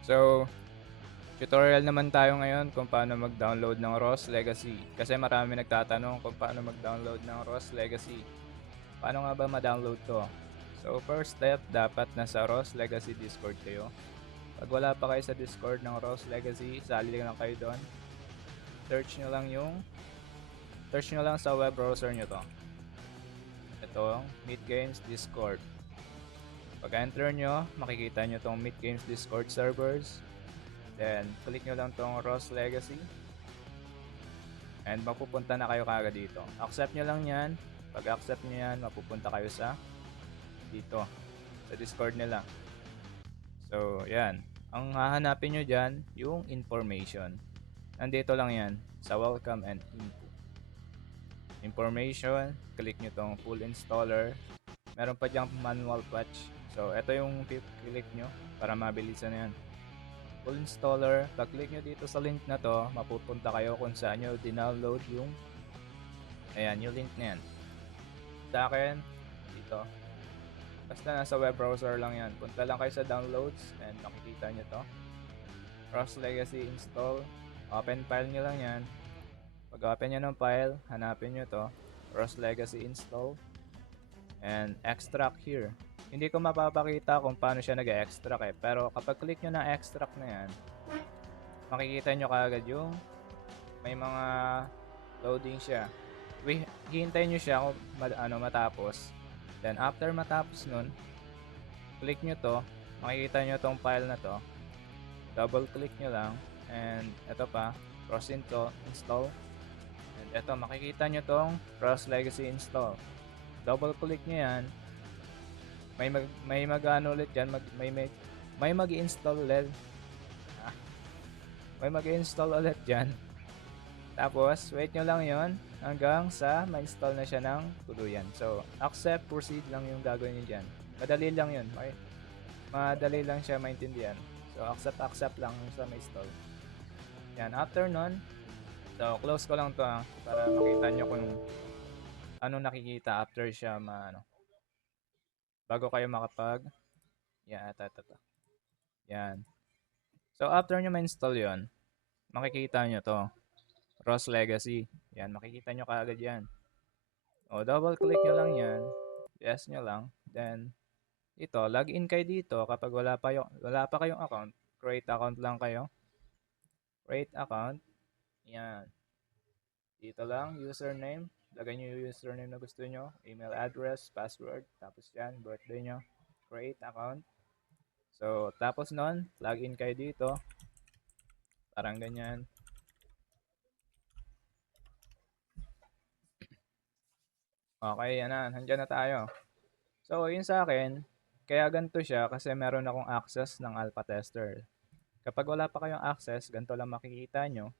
So, tutorial naman tayo ngayon kung paano mag-download ng ROS Legacy. Kasi marami nagtatanong kung paano mag-download ng ROS Legacy. Paano nga ba ma-download to? So, first step, dapat nasa ROS Legacy Discord kayo. Pag wala pa kayo sa Discord ng ROS Legacy, sali lang kayo doon. Search nyo lang sa web browser nyo to. Ito, Meet Games Discord. Pag enter nyo, makikita nyo tong Meet Games Discord servers. Then, click nyo lang tong ROS Legacy. And mapupunta na kayo kagad dito. Accept nyo lang yan. Pag accept nyo yan, mapupunta kayo sa dito. Sa Discord nila. So, yan. Ang hahanapin nyo dyan, yung information. Nandito lang yan. Sa welcome and info. Information. Click nyo tong full installer. Meron pa dyang manual patch. So, ito yung click nyo para mabilisan na yan. Full installer, pag-click nyo dito sa link na to, mapupunta kayo kung saan nyo dinownload yung yung link na yan. Sa akin, dito. Basta nasa web browser lang yan. Punta lang kayo sa downloads and makikita nyo to. ROS Legacy install. Open file nyo lang yan. Pag open nyo ng file, hanapin nyo to. ROS Legacy install. And extract here. Hindi ko mapapakita kung paano siya nag-extract pero kapag click nyo ng extract na yan, makikita nyo kaagad yung may mga loading siya. Hihintayin nyo siya kung matapos. Then after matapos nun, click nyo to, makikita nyo tong file na to. Double click nyo lang and ito pa, ROS install. And ito, makikita nyo tong ROS Legacy install. Double click nyo yan. May mag-ano ulit dyan, may mag-install ulit. May mag-install ulit dyan. Tapos, wait nyo lang yon hanggang sa ma-install na siya ng tuluyan. So, accept, proceed lang yung gagawin nyo dyan. Madali lang yun. Madali lang siya maintindihan. So, accept lang yung sa ma-install. Yan, after nun, so, close ko lang to para makita nyo kung ano nakikita after siya bago kayo makapag ito. Yan. So, after nyo ma-install yon, makikita nyo to. ROS Legacy. Yan, makikita nyo kaagad yan. O, double click nyo lang yan. Yes nyo lang. Then, ito, login kayo dito kapag wala pa kayong account. Create account lang kayo. Create account. Yan. Dito lang, username. Lagay nyo yung username na gusto nyo. Email address, password. Tapos yan, birthday nyo. Create account. So, tapos nun, login kayo dito. Parang ganyan. Okay, yan na. Nandiyan na tayo. So, yun sa akin, kaya ganito siya kasi meron akong access ng alpha tester. Kapag wala pa kayong access, ganito lang makikita nyo.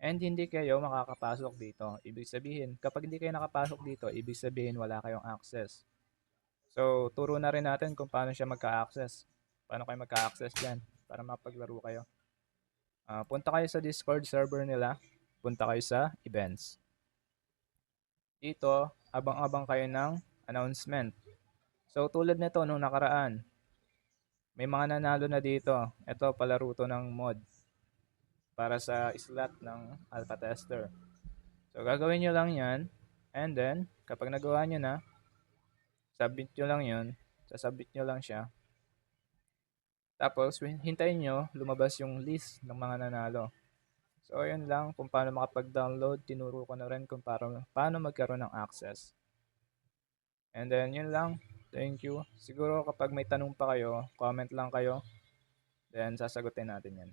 And hindi kayo makakapasok dito. Ibig sabihin, kapag hindi kayo nakapasok dito, ibig sabihin wala kayong access. So, turo na rin natin kung paano siya magka-access. Paano kayo magka-access dyan para mapaglaro kayo. Punta kayo sa Discord server nila. Punta kayo sa events. Dito, abang-abang kayo ng announcement. So, tulad nito nung nakaraan, may mga nanalo na dito. Ito, palaro to ng mod para sa slot ng alpha tester. So, gagawin nyo lang yan. And then, kapag nagawa nyo na, submit nyo lang yun. Sasubmit nyo lang siya. Tapos, hintayin nyo lumabas yung list ng mga nanalo. So, yun lang kung paano makapag-download. Tinuro ko na rin kung paano magkaroon ng access. And then, yun lang. Thank you. Siguro kapag may tanong pa kayo, comment lang kayo. Then, sasagutin natin yan.